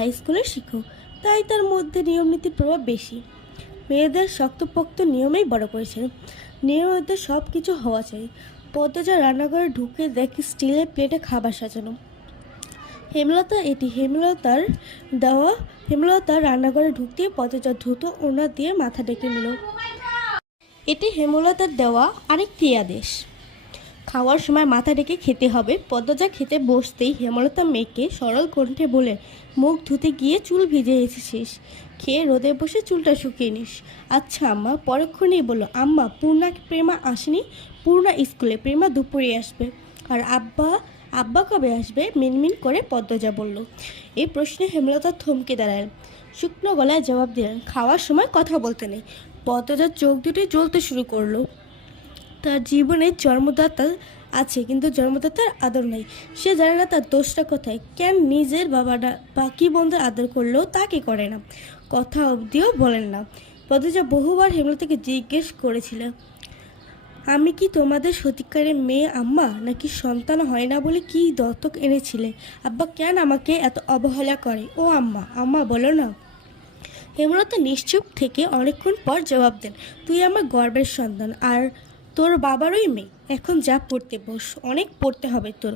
High স্কুলের শিক্ষক, তাই তার মধ্যে নিয়মনীতির প্রভাব বেশি। মেয়েদের শক্তপোক্ত নিয়মেই বড় করেছেন। নিয়মিত সব কিছু হওয়া চাই। পদ্মজা রান্নাঘরে ঢুকে দেখে স্টিলের প্লেটে খাবার সাজানো। হেমলতার রান্নাঘরে ঢুকতে পদ্মজা দ্রুত ওড়না দিয়ে মাথা ডেকে নিল। এটি হেমলতার দেওয়া আরেক ক্রিয়াদেশ। খাওয়ার সময় মাথা ডেকে খেতে হবে। পদ্মজা খেতে বসতেই হেমলতা মেয়েকে সরল কণ্ঠে বলে, মুখ ধুতে গিয়ে চুল ভিজে এসেছিস, খেয়ে রোদে বসে চুলটা শুকিয়ে নিস। আচ্ছা আম্মা। পরক্ষণেই বলল, আম্মা, প্রেমা আসেনি? পূর্ণা স্কুলে, প্রেমা দুপুরে আসবে। আর আব্বা আব্বা কবে আসবে? মিনমিন করে পদ্মজা বলল। এই প্রশ্নে হেমলতা থমকে দাঁড়ালেন। শুকনো গলায় জবাব দিলেন, খাওয়ার সময় কথা বলতে নেই। পদ্মজার চোখ দুটি জ্বলতে শুরু করলো। তার জীবনে জন্মদাতা আছে, কিন্তু জন্মদাতার আদর নাই। সে জানে না তার দোষটা কোথায়, কেন নিজের বাবাটা বাকি বন্ধুর আদর করলেও তাকে করে না, কথা অবধিও বলেন না। পদ্মজা বহুবার হেমলতাকে জিজ্ঞেস করেছিল, আমি কি তোমাদের সত্যিকারের মেয়ে আম্মা, নাকি সন্তান হয় না বলে কি দত্তক এনেছিলে? আব্বা কেন আমাকে এত অবহেলা করে? ও আম্মা, আম্মা বলো না। হেমলতা নিশ্চুপ থেকে অনেকক্ষণ পর জবাব দেন, তুই আমার গর্বের সন্তান, আর তোর বাবারই মেয়ে। এখন যা পড়তে বস, অনেক পড়তে হবে তোর।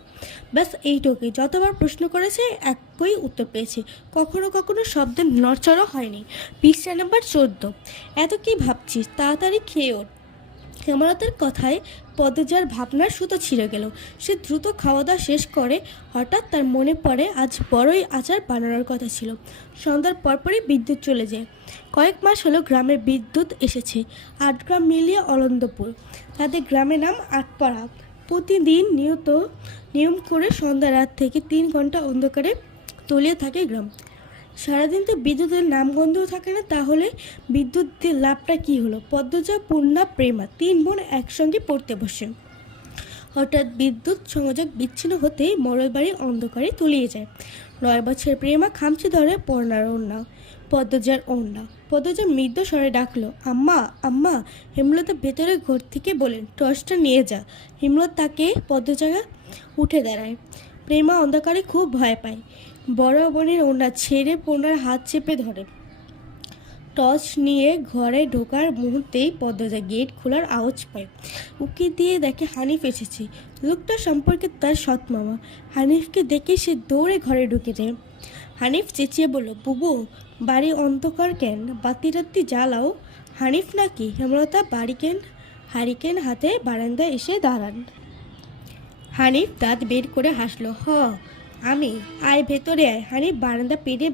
ব্যাস এইটুকুই। যতবার প্রশ্ন করেছে একই উত্তর পেয়েছে, কখনো কখনো শব্দের নড়চড়ও হয়নি। পৃষ্ঠা নাম্বার 14। এত কি ভাবছিস? তাড়াতাড়ি খেয়ে ওঠ। হেমলতার কথায় পদ্মজার ভাবনার সুতো ছিঁড়ে গেল। সে দ্রুত খাওয়া দাওয়া শেষ করে। হঠাৎ তার মনে পড়ে আজ বড়ই আচার বানানোর কথা ছিল। সন্ধ্যার পরপরই বিদ্যুৎ চলে যায়। কয়েক মাস হলো গ্রামে বিদ্যুৎ এসেছে। 8 গ্রাম মিলিয়ে অলন্দপুর। তাদের গ্রামের নাম আটপাড়া। প্রতিদিন নিয়ম করে সন্ধ্যা রাত থেকে 3 ঘন্টা অন্ধকারে তলিয়ে থাকে গ্রাম। সারাদিন তো বিদ্যুতের নামগন্ধও থাকে না, তাহলে বিদ্যুৎ দিয়ে লাভটা কী হলো? পদ্মজা, পূর্ণা, প্রেমা 3 বোন একসঙ্গে পড়তে বসে। হঠাৎ বিদ্যুৎ সংযোগ বিচ্ছিন্ন হতেই মরলবাড়ি অন্ধকারে তলিয়ে যায়। 9 বছরের প্রেমা খামচে ধরে পড়নার ওড়না, পদ্মজার ওড়না। পদ্মজা মৃদু স্বরে ডাকলো, আম্মা, আম্মা। হেমলতা ভেতরের ঘর থেকে বলেন, টর্চটা নিয়ে যা। হেমলতাকে পদ্মজা উঠে দাঁড়ায়। প্রেমা অন্ধকারে খুব ভয় পায়। বড় বোনের ওড়না ছেড়ে পূর্ণার হাত চেপে ধরে। টর্চ নিয়ে ঘরে ঢোকার মুহূর্তেই পদ্মজা গেট খোলার আওয়াজ পায়। উকি দিয়ে দেখে হানিফ এসেছে। লোকটা সম্পর্কে তার সৎমামা। হানিফকে দেখে সে দৌড়ে ঘরে ঢুকে যায়। হানিফ চেঁচিয়ে বলল, বুবু, বাড়ি অন্ধকার কেন? বাতি টাতি জ্বালাও। হানিফ নাকি? হেমলতা হারিকেন হাতে বারান্দায় এসে দাঁড়ান। হানিফ দাঁত বের করে হাসলো, আমি। আয় ভেতরে আয়। হানিফ বারান্দা পেরিয়ে